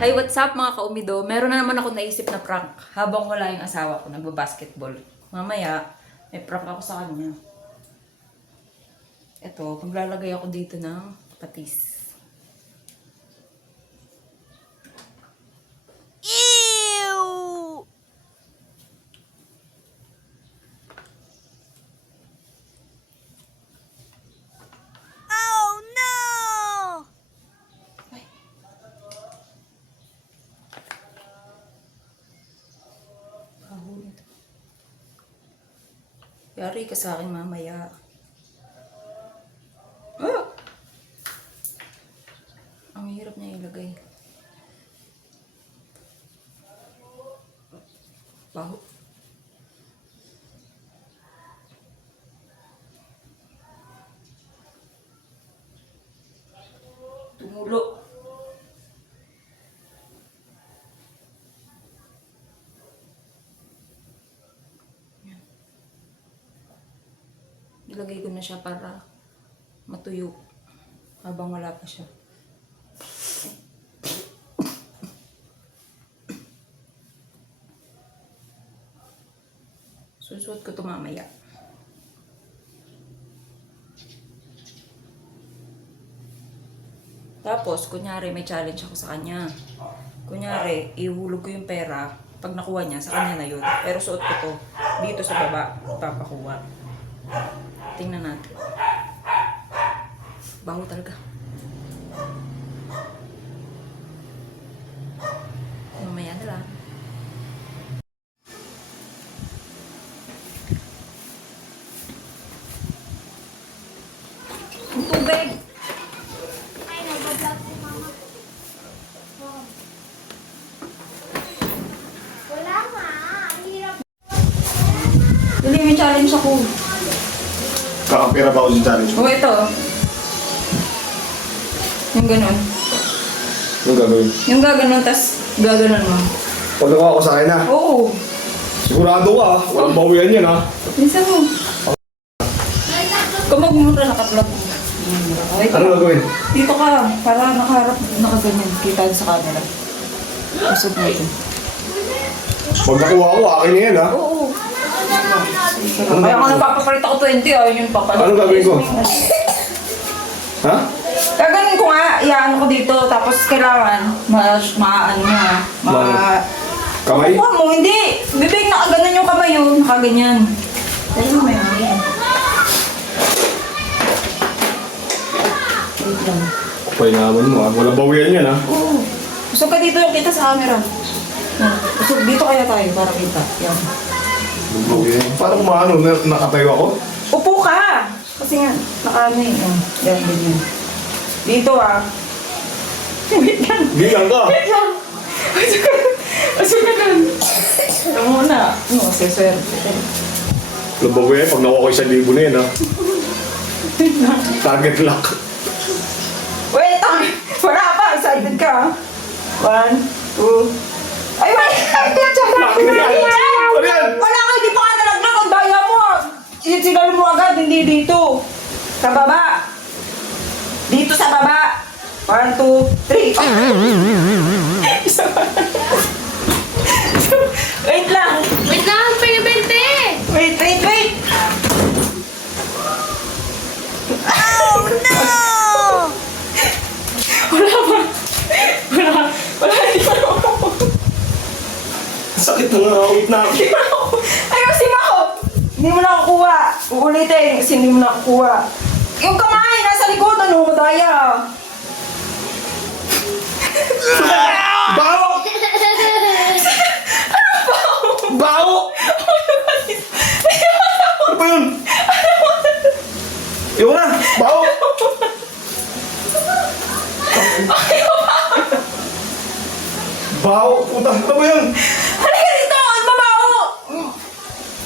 Hi, what's up mga kaumido? Meron na naman ako naisip na prank habang wala yung asawa ko nagbabasketball. Mamaya, may prank ako sa kanya. Ito, maglalagay ako dito ng patis. Ew! Oh no! Ay. Kahon ito. Yari ka sa akin mamaya. Ah! Ang hirap niya ilagay. Baho. Tumulo. Yan. Ilagay ko na siya para matuyo habang wala pa siya. Susuot ko ito mamaya. Tapos, kunyari, may challenge ako sa kanya. Kunyari, ihulog ko yung pera. Pag nakuha niya, sa kanya na yun. Pero suot ko to dito sa baba, papakuha. Tingnan natin. Baho talaga. Mamaya na lang. Ang tubig! Ay, nag-vlog si mama. Wala nga. Ang hirap. Dali, may challenge ako. Kakapira ba ako sa challenge mo? O, ito. Yung ganun. Anong gagawin? Yung gaganon, tas gaganon mo. Pag nakuha ko sa akin na. Oo. Sigurado ka ha. Walang bawian yan ha. Minsan mo. Kung magmumura naka-vlog mo. Okay, Ano gagawin? dito ka. Para nakaharap, nakaganyan. Kita sa camera. Usog natin. Pag nakuha ko, akin na yan ha. Oo. Kaya nga napapapalit ako 20, ayun yung papalit. Anong gagawin ko? Ha? Gaganin ko nga, iyaano ko dito, tapos kailangan, ano nga, Kamay? Kuha mo, hindi! Bibig, nakaganon yung kamay yun, nakaganyan. Pero may mga. Wait lang. Kapay naman mo ha. Walang bawian yan ha. Oo. Usog ka dito yung kita sa camera. Yan. Usog, dito kaya tayo para kita. Yan. Walang bawian. Paano kung maano? Nakatayo ako? Upo ka! Kasi nga, nakaano yun. Yan, ganyan. Dito ah. Wait lang. Bilang ka. Wait lang. Usog ka dun. Ito muna. No, seswerte. Walang bawian. Pag nakuha ko 1,000 na yan ha. Target lock. Wait, wala pa. Excited ka ah. 1, 2. Ay, wait! Akin na yan. Ano yan? Wala ka, hindi pa ka nalaglag. Ang daya mo. Sinalo mo agad, hindi dito. Sa baba. Dito sa baba. 1, 2, 3. Wait lang. Wait lang, paymente! Wait. Oh no! Wala, hindi pa ako. Sakit na nga. Wait na ako. Ay, kasi ako. Hindi mo na kukuha. Uulitin kasi hindi mo na kukuha. Yung kamay, nasa likod, ano, madaya. Baho! Baho! Ano ba yun? Ewan na! Baho! Baho! Puta! Ano ba yun? Halika dito! Ang mabaho!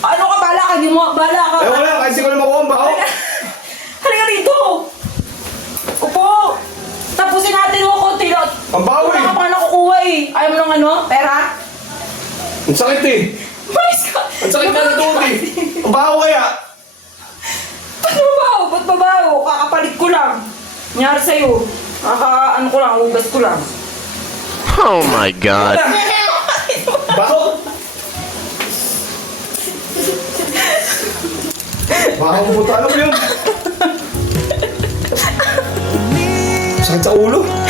Ano ka, bala ka? Hindi mo, bala ka. Ewan na! Kahit ko na makuha ang baho! Halika dito! Upo! Tapusin natin mo konti lang. Ang baho Wala eh! ka pa nakukuha eh. Ayaw mo ng ano? Pera? Ang sakit eh! Malis ka! Ang sakit na natuot eh! Ang baho kaya! Ba't mabaho? Ba't mabaho? Kakapalit ko lang. Nangyari sa'yo. Ano ko lang, hugas ko lang. Oh my god. Baho! Baho mo buta. Ano ba yun? Sakit sa ulo.